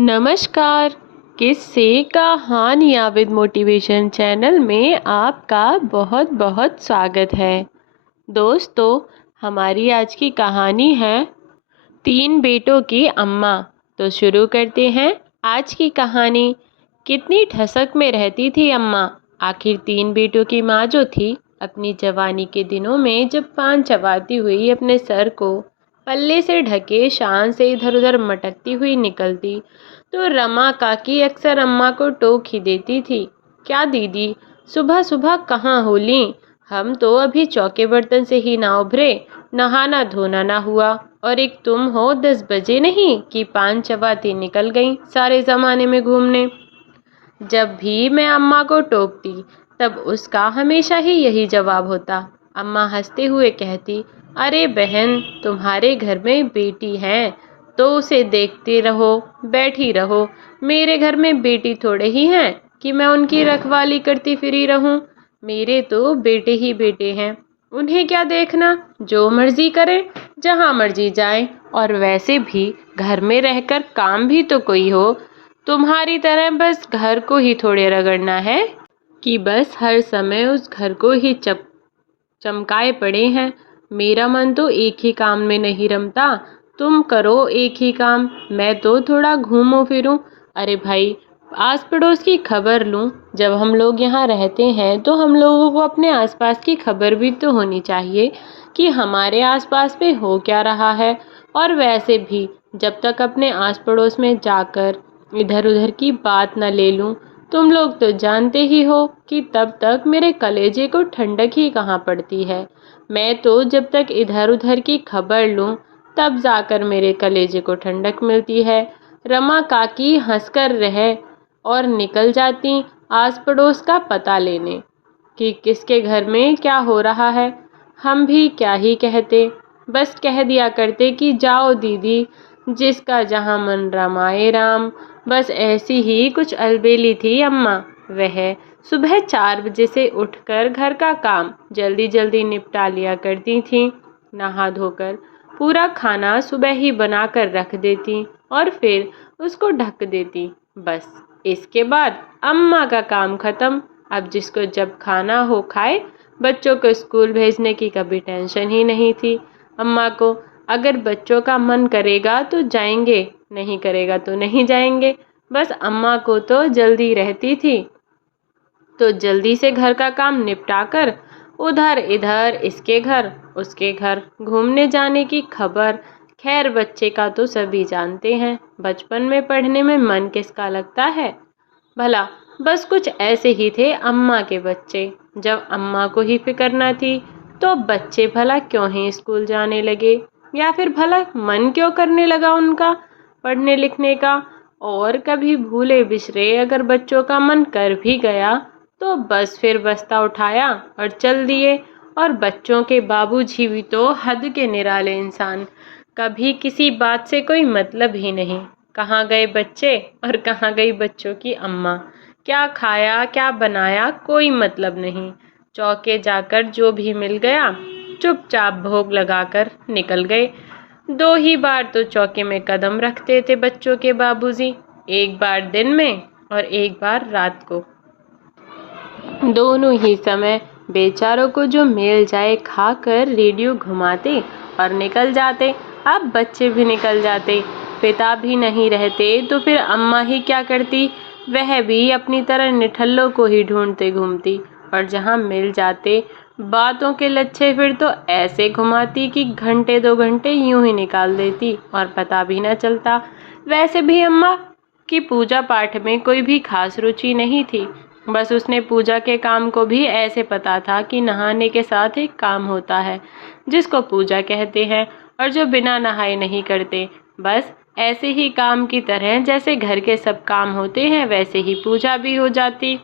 नमस्कार। किस्से कहानियाँ विद मोटिवेशन चैनल में आपका बहुत बहुत स्वागत है। दोस्तों, हमारी आज की कहानी है 3 बेटों की अम्मा। तो शुरू करते हैं आज की कहानी। कितनी ठसक में रहती थी अम्मा। आखिर 3 बेटों की माँ जो थी, अपनी जवानी के दिनों में जब पान चबाती हुई अपने सर को पल्ले से ढके शान से इधर उधर मटकती हुई निकलती, तो रमा काकी अक्सर अम्मा को टोक ही देती थी। क्या दीदी, सुबह सुबह कहाँ होली? हम तो अभी चौके बर्तन से ही ना उभरे, नहाना धोना ना हुआ, और एक तुम हो 10 बजे नहीं कि पान चबाती निकल गई सारे ज़माने में घूमने। जब भी मैं अम्मा को टोकती, तब उसका हमेशा ही यही जवाब होता। अम्मा हंसते हुए कहती, अरे बहन, तुम्हारे घर में बेटी है तो उसे देखते रहो, बैठी रहो। मेरे घर में बेटी थोड़े ही हैं कि मैं उनकी रखवाली करती फिरी रहूं। मेरे तो बेटे ही बेटे हैं, उन्हें क्या देखना, जो मर्जी करें, जहां मर्जी जाएं। और वैसे भी घर में रहकर काम भी तो कोई हो। तुम्हारी तरह बस घर को ही थोड़े रगड़ना है कि बस हर समय उस घर को ही चमकाए पड़े हैं। मेरा मन तो एक ही काम में नहीं रमता। तुम करो एक ही काम, मैं तो थोड़ा घूमूं फिरूं। अरे भाई, आस पड़ोस की खबर लूं। जब हम लोग यहाँ रहते हैं तो हम लोगों को अपने आसपास की खबर भी तो होनी चाहिए कि हमारे आसपास में हो क्या रहा है। और वैसे भी जब तक अपने आस पड़ोस में जाकर इधर उधर की बात न ले लूं, तुम लोग तो जानते ही हो कि तब तक मेरे कलेजे को ठंडक ही कहाँ पड़ती है। मैं तो जब तक इधर उधर की खबर लूं, तब जाकर मेरे कलेजे को ठंडक मिलती है। रमा काकी हंसकर रहे और निकल जाती आस पड़ोस का पता लेने कि किसके घर में क्या हो रहा है। हम भी क्या ही कहते, बस कह दिया करते कि जाओ दीदी, जिसका जहाँ मन रमाए राम। बस ऐसी ही कुछ अलबेली थी अम्मा। वह सुबह 4 बजे से उठकर घर का काम जल्दी जल्दी निपटा लिया करती थीं। नहा धोकर पूरा खाना सुबह ही बनाकर रख देती और फिर उसको ढक देती। बस इसके बाद अम्मा का काम खत्म। अब जिसको जब खाना हो खाए। बच्चों को स्कूल भेजने की कभी टेंशन ही नहीं थी अम्मा को। अगर बच्चों का मन करेगा तो जाएंगे, नहीं करेगा तो नहीं जाएंगे। बस अम्मा को तो जल्दी रहती थी, तो जल्दी से घर का काम निपटाकर उधर इधर इसके घर उसके घर घूमने जाने की खबर। खैर, बच्चे का तो सभी जानते हैं, बचपन में पढ़ने में मन किसका लगता है भला। बस कुछ ऐसे ही थे अम्मा के बच्चे। जब अम्मा को ही फिक्र न थी, तो बच्चे भला क्यों ही स्कूल जाने लगे, या फिर भला मन क्यों करने लगा उनका पढ़ने लिखने का। और कभी भूले बिसरे अगर बच्चों का मन कर भी गया, तो बस फिर बस्ता उठाया और चल दिए। और बच्चों के बाबूजी भी तो हद के निराले इंसान, कभी किसी बात से कोई मतलब ही नहीं। कहाँ गए बच्चे और कहाँ गई बच्चों की अम्मा, क्या खाया क्या बनाया कोई मतलब नहीं। चौके जाकर जो भी मिल गया चुपचाप भोग लगाकर निकल गए। 2 ही बार तो चौके में कदम रखते थे बच्चों के बाबूजी, एक बार दिन में और एक बार रात को। दोनों ही समय बेचारों को जो मिल जाए खाकर रेडियो घुमाते और निकल जाते। अब बच्चे भी निकल जाते, पिता भी नहीं रहते, तो फिर अम्मा ही क्या करती। वह भी अपनी तरह निठल्लों को ही ढूंढते घूमती, और जहाँ मिल जाते बातों के लच्छे फिर तो ऐसे घुमाती कि घंटे 2 घंटे यूं ही निकाल देती और पता भी न चलता। वैसे भी अम्मा की पूजा पाठ में कोई भी खास रुचि नहीं थी। बस उसने पूजा के काम को भी ऐसे पता था कि नहाने के साथ एक काम होता है जिसको पूजा कहते हैं, और जो बिना नहाए नहीं करते। बस ऐसे ही काम की तरह जैसे घर के सब काम होते हैं, वैसे ही पूजा भी हो जाती।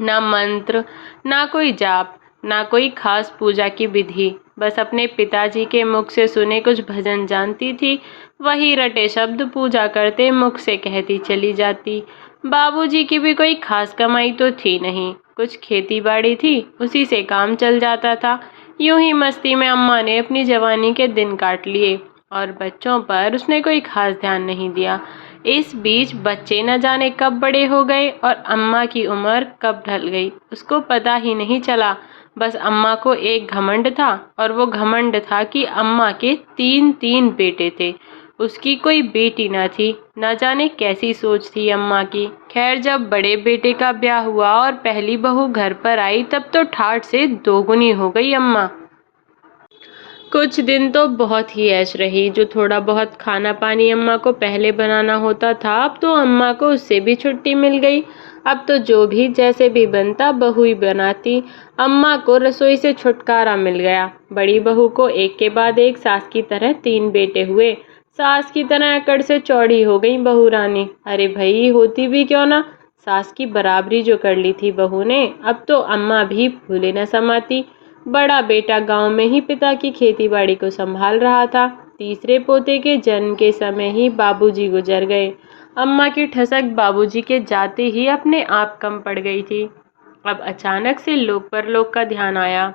ना मंत्र, ना कोई जाप, ना कोई खास पूजा की विधि। बस अपने पिताजी के मुख से सुने कुछ भजन जानती थी, वही रटे शब्द पूजा करते मुख से कहती चली जाती। बाबूजी की भी कोई खास कमाई तो थी नहीं, कुछ खेती बाड़ी थी, उसी से काम चल जाता था। यूं ही मस्ती में अम्मा ने अपनी जवानी के दिन काट लिए, और बच्चों पर उसने कोई खास ध्यान नहीं दिया। इस बीच बच्चे न जाने कब बड़े हो गए और अम्मा की उम्र कब ढल गई, उसको पता ही नहीं चला। बस अम्मा को एक घमंड था, और वो घमंड था कि अम्मा के 3 बेटे थे, उसकी कोई बेटी न थी। न जाने कैसी सोच थी अम्मा की। खैर, जब बड़े बेटे का ब्याह हुआ और पहली बहू घर पर आई, तब तो ठाठ से दोगुनी हो गई अम्मा। कुछ दिन तो बहुत ही ऐश रही। जो थोड़ा बहुत खाना पानी अम्मा को पहले बनाना होता था, अब तो अम्मा को उससे भी छुट्टी मिल गई। अब तो जो भी जैसे भी बनता बहू ही बनाती। अम्मा को रसोई से छुटकारा मिल गया। बड़ी बहू को एक के बाद एक सास की तरह 3 बेटे हुए। सास की तरह अकड़ से चौड़ी हो गई बहू रानी। अरे भाई, होती भी क्यों ना, सास की बराबरी जो कर ली थी बहू ने, अब तो अम्मा भी भूले न समाती। बड़ा बेटा गांव में ही पिता की खेतीबाड़ी को संभाल रहा था। तीसरे पोते के जन्म के समय ही बाबूजी गुजर गए। अम्मा की ठसक बाबूजी के जाते ही अपने आप कम पड़ गई थी। अब अचानक से लोक परलोक का ध्यान आया।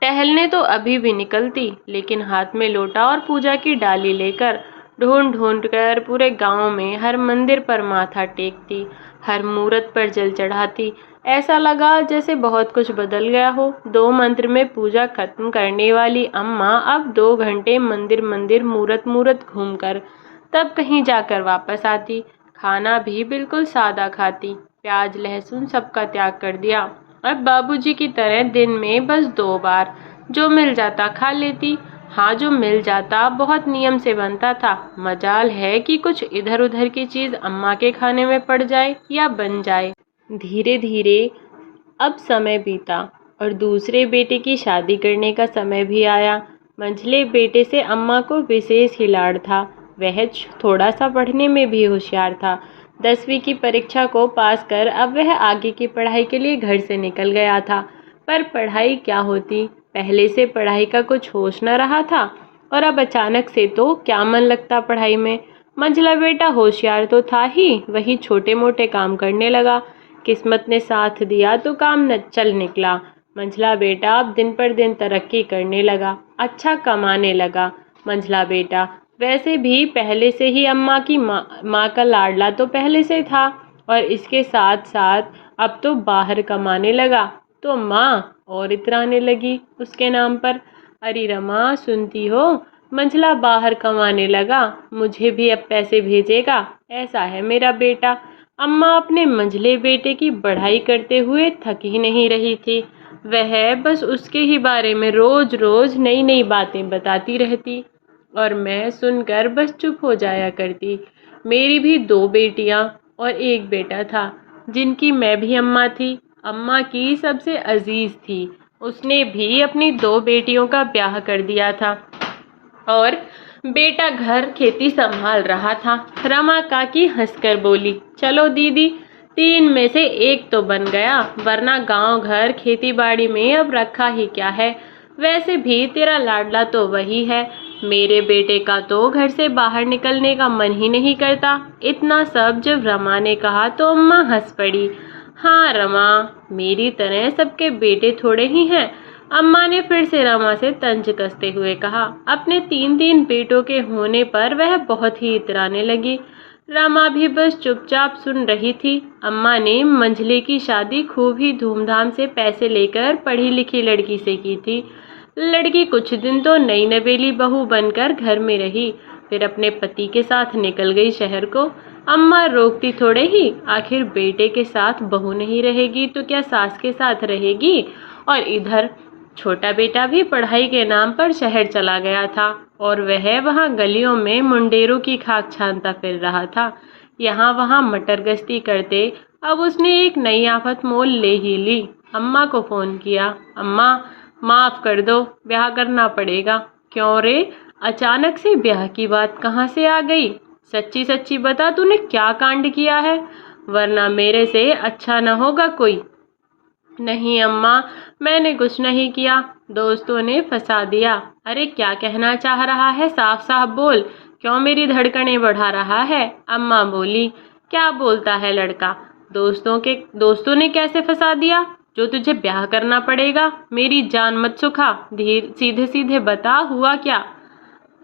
टहलने तो अभी भी निकलती, लेकिन हाथ में लोटा और पूजा की डाली लेकर ढूंढ ढूंढ कर पूरे गांव में हर मंदिर पर माथा टेकती, हर मूरत पर जल चढ़ाती। ऐसा लगा जैसे बहुत कुछ बदल गया हो। 2 मंत्र में पूजा खत्म करने वाली अम्मा अब 2 घंटे मंदिर मंदिर मूरत मूरत घूमकर तब कहीं जाकर वापस आती। खाना भी बिल्कुल सादा खाती, प्याज लहसुन सबका त्याग कर दिया। अब बाबूजी की तरह दिन में बस 2 बार जो मिल जाता खा लेती। हाँ, जो मिल जाता बहुत नियम से बनता था। मजाल है कि कुछ इधर उधर की चीज अम्मा के खाने में पड़ जाए या बन जाए। धीरे धीरे अब समय बीता और दूसरे बेटे की शादी करने का समय भी आया। मंझले बेटे से अम्मा को विशेष ही लाड़ था। वह थोड़ा सा पढ़ने में भी होशियार था। 10वीं की परीक्षा को पास कर अब वह आगे की पढ़ाई के लिए घर से निकल गया था। पर पढ़ाई क्या होती, पहले से पढ़ाई का कुछ होश न रहा था, और अब अचानक से तो क्या मन लगता पढ़ाई में। मंझला बेटा होशियार तो था ही, वही छोटे मोटे काम करने लगा। किस्मत ने साथ दिया तो काम न चल निकला। मंझला बेटा अब दिन पर दिन तरक्की करने लगा, अच्छा कमाने लगा। मंझला बेटा वैसे भी पहले से ही अम्मा की माँ का लाडला तो पहले से था, और इसके साथ साथ अब तो बाहर कमाने लगा, तो माँ और इतराने लगी उसके नाम पर। अरे रमा, सुनती हो, मंझला बाहर कमाने लगा, मुझे भी अब पैसे भेजेगा, ऐसा है मेरा बेटा। अम्मा अपने मंझले बेटे की बढ़ाई करते हुए थक ही नहीं रही थी। वह बस उसके ही बारे में रोज रोज नई नई बातें बताती रहती, और मैं सुनकर बस चुप हो जाया करती। मेरी भी 2 बेटियां और 1 बेटा था, जिनकी मैं भी अम्मा थी। अम्मा की सबसे अजीज थी। उसने भी अपनी 2 बेटियों का ब्याह कर दिया था, और बेटा घर खेती संभाल रहा था। रमा काकी हंसकर बोली, चलो दीदी, 3 में से 1 तो बन गया, वरना गांव घर खेती बाड़ी में अब रखा ही क्या है। वैसे भी तेरा लाडला तो वही है। मेरे बेटे का तो घर से बाहर निकलने का मन ही नहीं करता। इतना सब जब रमा ने कहा तो अम्मा हंस पड़ी। हाँ रमा, मेरी तरह सबके बेटे थोड़े ही हैं। अम्मा ने फिर से रमा से तंज कसते हुए कहा। अपने 3 बेटों के होने पर वह बहुत ही इतराने लगी। रमा भी बस चुपचाप सुन रही थी। अम्मा ने मंझले की शादी खूब ही धूमधाम से पैसे लेकर पढ़ी लिखी लड़की से की थी। लड़की कुछ दिन तो नई नवेली बहू बनकर घर में रही, फिर अपने पति के साथ निकल गई शहर को। अम्मा रोकती थोड़े ही, आखिर बेटे के साथ बहू नहीं रहेगी तो क्या सास के साथ रहेगी। और इधर छोटा बेटा भी पढ़ाई के नाम पर शहर चला गया था, और वह वहाँ गलियों में मुंडेरों की खाक छानता फिर रहा था, यहाँ वहाँ मटर गश्ती करते। अब उसने एक नई आफत मोल ले ही ली। अम्मा को फ़ोन किया। अम्मा, माफ़ कर दो, ब्याह करना पड़ेगा। क्यों रे, अचानक से ब्याह की बात कहाँ से आ गई? सच्ची सच्ची बता, तूने क्या कांड किया है, वरना मेरे से अच्छा न होगा कोई। नहीं अम्मा, मैंने कुछ नहीं किया, दोस्तों ने फंसा दिया। अरे क्या कहना चाह रहा है, साफ साफ बोल, क्यों मेरी धड़कनें बढ़ा रहा है? अम्मा बोली। क्या बोलता है लड़का, दोस्तों ने कैसे फंसा दिया? जो तुझे ब्याह करना पड़ेगा, मेरी जान मत सुखा, धीर सीधे सीधे बता हुआ क्या?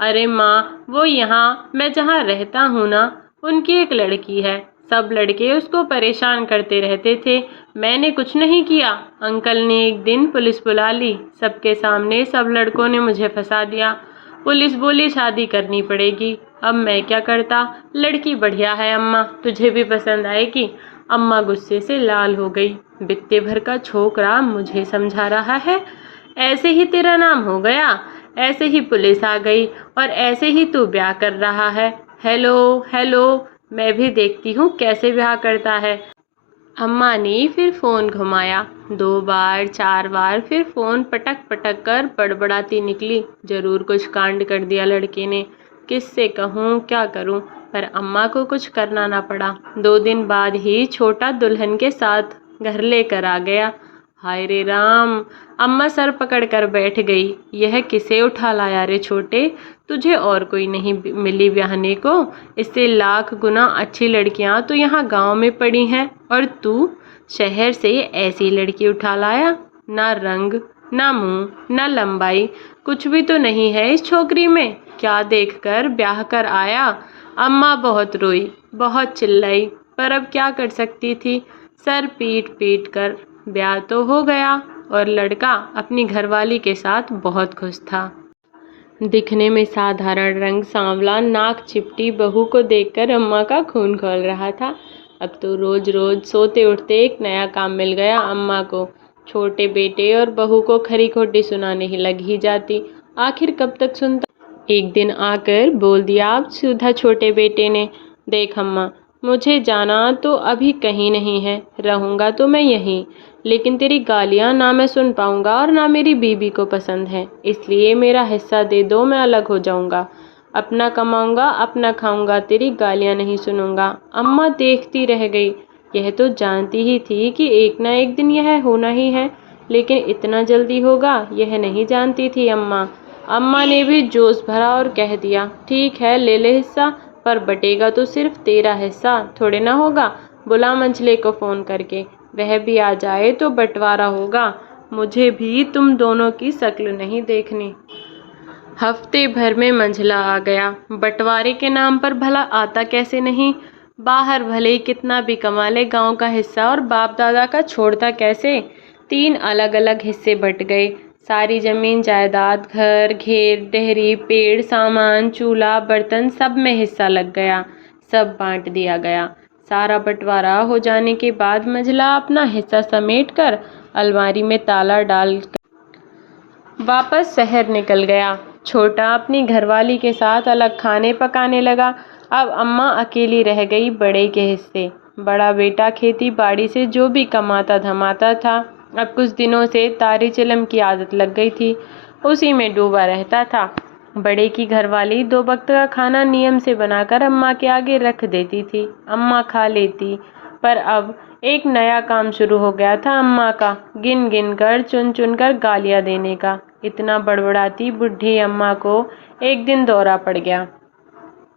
अरे माँ, वो यहाँ मैं जहाँ रहता हूँ ना, उनकी एक लड़की है। सब लड़के उसको परेशान करते रहते थे। मैंने कुछ नहीं किया। अंकल ने एक दिन पुलिस बुला ली। सबके सामने सब लड़कों ने मुझे फंसा दिया। पुलिस बोली शादी करनी पड़ेगी। अब मैं क्या करता? लड़की बढ़िया है अम्मा, तुझे भी पसंद आएगी। अम्मा गुस्से से लाल हो गई। बित्ते भर का छोकरा मुझे समझा रहा है। ऐसे ही तेरा नाम हो गया, ऐसे ही पुलिस आ गई और ऐसे ही तू ब्याह कर रहा है। हेलो हेलो, मैं भी देखती हूँ कैसे ब्याह करता है। अम्मा ने फिर फोन घुमाया। 2 बार 4 बार फिर फोन पटक पटक कर बड़बड़ाती निकली। जरूर कुछ कांड कर दिया लड़के ने। किससे कहूँ, क्या करूँ? पर अम्मा को कुछ करना ना पड़ा। 2 दिन बाद ही छोटा दुल्हन के साथ घर लेकर आ गया। हाय रे राम! अम्मा सर पकड़ कर बैठ गई। यह किसे उठा लाया रे छोटे? तुझे और कोई नहीं मिली ब्याहने को? इससे लाख गुना अच्छी लड़कियां तो यहाँ गांव में पड़ी हैं, और तू शहर से ऐसी लड़की उठा लाया? ना रंग, ना मुंह, ना लंबाई, कुछ भी तो नहीं है इस छोकरी में। क्या देखकर ब्याह कर आया? अम्मा बहुत रोई, बहुत चिल्लाई, पर अब क्या कर सकती थी? सर पीट पीट कर ब्याह तो हो गया, और लड़का अपनी घरवाली के साथ बहुत खुश था। दिखने में साधारण रंग सांवला, नाक चिपटी बहू को देखकर अम्मा का खून खौल रहा था। अब तो रोज रोज सोते उठते एक नया काम मिल गया अम्मा को। छोटे बेटे और बहू को खरी खोटी सुनाने ही लग ही जाती। आखिर कब तक सुनता? एक दिन आकर बोल दिया अब सीधा छोटे बेटे ने, देख अम्मा, मुझे जाना तो अभी कहीं नहीं है, रहूँगा तो मैं यहीं, लेकिन तेरी गालियाँ ना मैं सुन पाऊँगा और ना मेरी बीबी को पसंद है, इसलिए मेरा हिस्सा दे दो, मैं अलग हो जाऊँगा। अपना कमाऊँगा, अपना खाऊँगा, तेरी गालियाँ नहीं सुनूँगा। अम्मा देखती रह गई। यह तो जानती ही थी कि एक ना एक दिन यह होना ही है, लेकिन इतना जल्दी होगा यह नहीं जानती थी अम्मा। अम्मा ने भी जोश भरा और कह दिया, ठीक है ले ले हिस्सा, पर बटेगा तो सिर्फ तेरा हिस्सा थोड़े ना होगा। बुला मंझले को फ़ोन करके, वह भी आ जाए तो बंटवारा होगा। मुझे भी तुम दोनों की शक्ल नहीं देखनी। हफ्ते भर में मंझला आ गया। बंटवारे के नाम पर भला आता कैसे नहीं? बाहर भले ही कितना भी कमा ले, गांव का हिस्सा और बाप दादा का छोड़ता कैसे? 3 अलग अलग हिस्से बट गए। सारी जमीन जायदाद, घर घेर, डेहरी, पेड़, सामान, चूल्हा, बर्तन, सब में हिस्सा लग गया। सब बांट दिया गया। सारा बंटवारा हो जाने के बाद मंझला अपना हिस्सा समेटकर अलमारी में ताला डाल वापस शहर निकल गया। छोटा अपनी घरवाली के साथ अलग खाने पकाने लगा। अब अम्मा अकेली रह गई बड़े के हिस्से। बड़ा बेटा खेती बाड़ी से जो भी कमाता धमाता था। अब कुछ दिनों से तारी चिलम की आदत लग गई थी, उसी में डूबा रहता था। बड़े की घरवाली 2 वक्त का खाना नियम से बनाकर अम्मा के आगे रख देती थी। अम्मा खा लेती, पर अब एक नया काम शुरू हो गया था अम्मा का, गिन गिन कर चुन चुन कर गालियाँ देने का। इतना बड़बड़ाती बुढ़ी अम्मा को एक दिन दौरा पड़ गया।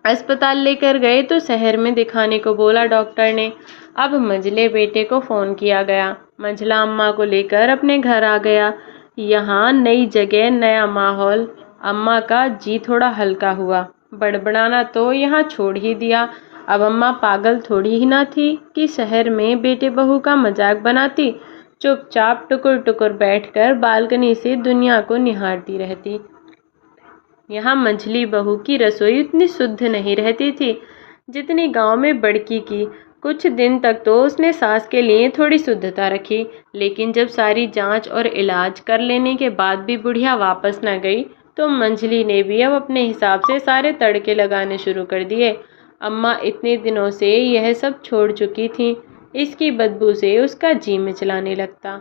अस्पताल लेकर गए तो शहर में दिखाने को बोला डॉक्टर ने। अब मंझले बेटे को फ़ोन किया गया। मंझला अम्मा को लेकर अपने घर आ गया। यहाँ नई जगह, नया माहौल। अम्मा का जी थोड़ा हल्का हुआ। बड़बड़ाना तो यहाँ छोड़ ही दिया। अब अम्मा पागल थोड़ी ही ना थी कि शहर में बेटे बहू का मजाक बनाती। चुपचाप टुकुर टुकुर बैठकर बालकनी से दुनिया को निहारती रहती। यहाँ मंझली बहू की रसोई उतनी शुद्ध नहीं रहती थी जितनी गांव में बड़की की। कुछ दिन तक तो उसने सास के लिए थोड़ी शुद्धता रखी, लेकिन जब सारी जांच और इलाज कर लेने के बाद भी बुढ़िया वापस न गई, तो मंझली ने भी अब अपने हिसाब से सारे तड़के लगाने शुरू कर दिए। अम्मा इतने दिनों से यह सब छोड़ चुकी थी। इसकी बदबू से उसका जी मिचलाने लगता।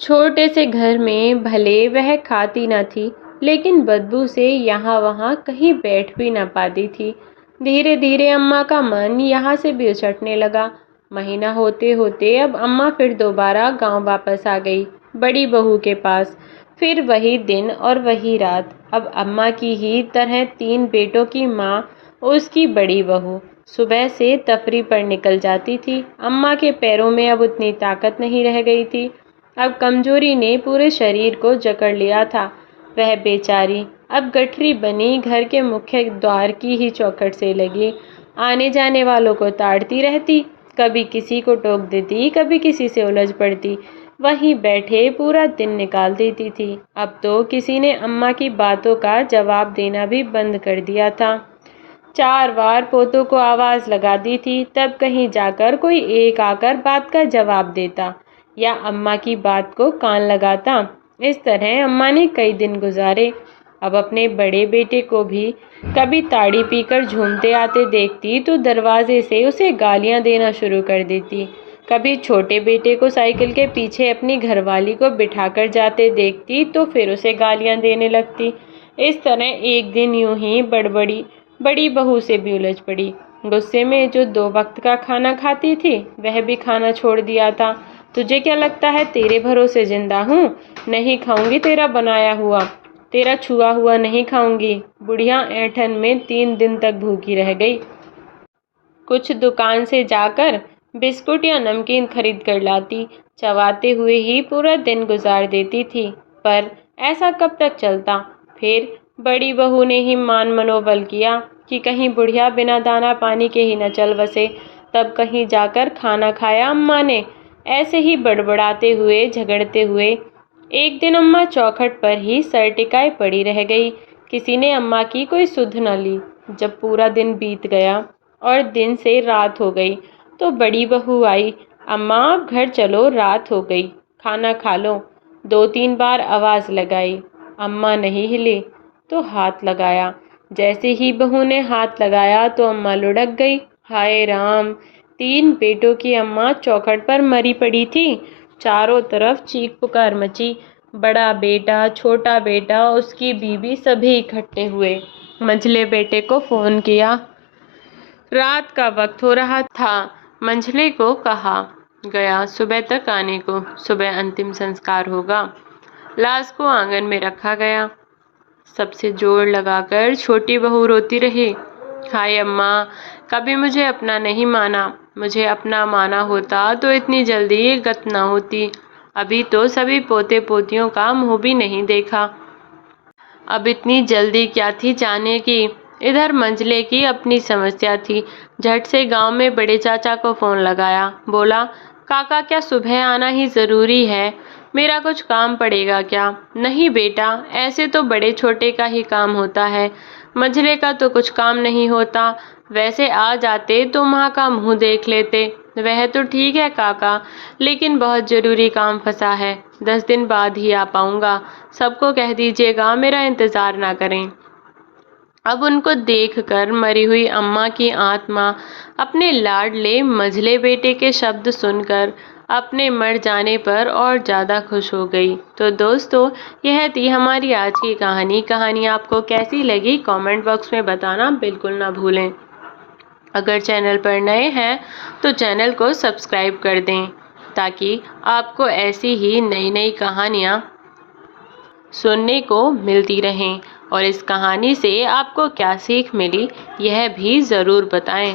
छोटे से घर में भले वह खाती न थी, लेकिन बदबू से यहाँ वहाँ कहीं बैठ भी न पाती थी। धीरे धीरे अम्मा का मन यहाँ से भी उछटने लगा। महीना होते होते अब अम्मा फिर दोबारा गांव वापस आ गई, बड़ी बहू के पास। फिर वही दिन और वही रात। अब अम्मा की ही तरह 3 बेटों की माँ उसकी बड़ी बहू सुबह से तफरी पर निकल जाती थी। अम्मा के पैरों में अब उतनी ताकत नहीं रह गई थी। अब कमजोरी ने पूरे शरीर को जकड़ लिया था। वह बेचारी अब गठरी बनी घर के मुख्य द्वार की ही चौखट से लगी आने जाने वालों को ताड़ती रहती। कभी किसी को टोक देती, कभी किसी से उलझ पड़ती, वहीं बैठे पूरा दिन निकाल देती थी। अब तो किसी ने अम्मा की बातों का जवाब देना भी बंद कर दिया था। 4 बार पोतों को आवाज़ लगाती थी, तब कहीं जाकर कोई एक आकर बात का जवाब देता या अम्मा की बात को कान लगाता। इस तरह अम्मा ने कई दिन गुजारे। अब अपने बड़े बेटे को भी कभी ताड़ी पीकर झूमते आते देखती तो दरवाजे से उसे गालियां देना शुरू कर देती। कभी छोटे बेटे को साइकिल के पीछे अपनी घरवाली को बिठाकर जाते देखती तो फिर उसे गालियां देने लगती। इस तरह एक दिन यूं ही बड़ी बहू से भी उलझ पड़ी। गुस्से में जो 2 वक्त का खाना खाती थी वह भी खाना छोड़ दिया था। तुझे क्या लगता है तेरे भरोसे जिंदा हूँ? नहीं खाऊंगी तेरा बनाया हुआ, तेरा छुआ हुआ नहीं खाऊंगी। बुढ़िया ऐंठन में 3 दिन तक भूखी रह गई। कुछ दुकान से जाकर बिस्कुट या नमकीन खरीद कर लाती, चबाते हुए ही पूरा दिन गुजार देती थी। पर ऐसा कब तक चलता? फिर बड़ी बहू ने ही मनोबल किया कि कहीं बुढ़िया बिना दाना पानी के ही न चल बसे। तब कहीं जाकर खाना खाया अम्मा ने। ऐसे ही बड़बड़ाते हुए, झगड़ते हुए एक दिन अम्मा चौखट पर ही सर टिकाए पड़ी रह गई। किसी ने अम्मा की कोई सुध न ली। जब पूरा दिन बीत गया और दिन से रात हो गई तो बड़ी बहू आई। अम्मा आप घर चलो, रात हो गई, खाना खा लो। 2-3 बार आवाज़ लगाई, अम्मा नहीं हिली तो हाथ लगाया। जैसे ही बहू ने हाथ लगाया तो अम्मा लुढ़क गई। हाय राम! 3 बेटों की अम्मा चौखट पर मरी पड़ी थी। चारों तरफ चीख पुकार मची। बड़ा बेटा, छोटा बेटा, उसकी बीवी सभी इकट्ठे हुए। मंझले बेटे को फ़ोन किया। रात का वक्त हो रहा था। मंझले को कहा गया सुबह तक आने को। सुबह अंतिम संस्कार होगा। लाश को आंगन में रखा गया। सबसे जोर लगाकर छोटी बहू रोती रही। हाय अम्मा, कभी मुझे अपना नहीं माना। मुझे अपना माना होता तो इतनी जल्दी ये गत ना होती। अभी तो सभी पोते पोतियों का मुंह भी नहीं देखा। अब इतनी जल्दी क्या थी जाने की। इधर मंझले की अपनी समस्या थी। झट से गांव में बड़े चाचा को फ़ोन लगाया। बोला, काका क्या सुबह आना ही ज़रूरी है? मेरा कुछ काम पड़ेगा क्या? नहीं बेटा, ऐसे तो बड़े छोटे का ही काम होता है, मंझले का तो कुछ काम नहीं होता। वैसे आ जाते तो माँ का मुंह देख लेते। वह तो ठीक है काका, लेकिन बहुत ज़रूरी काम फंसा है। 10 दिन बाद ही आ पाऊँगा। सबको कह दीजिएगा मेरा इंतज़ार ना करें। अब उनको देखकर मरी हुई अम्मा की आत्मा अपने लाडले मंझले बेटे के शब्द सुनकर अपने मर जाने पर और ज़्यादा खुश हो गई। तो दोस्तों, यह थी हमारी आज की कहानी। कहानी आपको कैसी लगी कमेंट बॉक्स में बताना बिल्कुल ना भूलें। अगर चैनल पर नए हैं तो चैनल को सब्सक्राइब कर दें ताकि आपको ऐसी ही नई नई कहानियाँ सुनने को मिलती रहें। और इस कहानी से आपको क्या सीख मिली यह भी ज़रूर बताएं।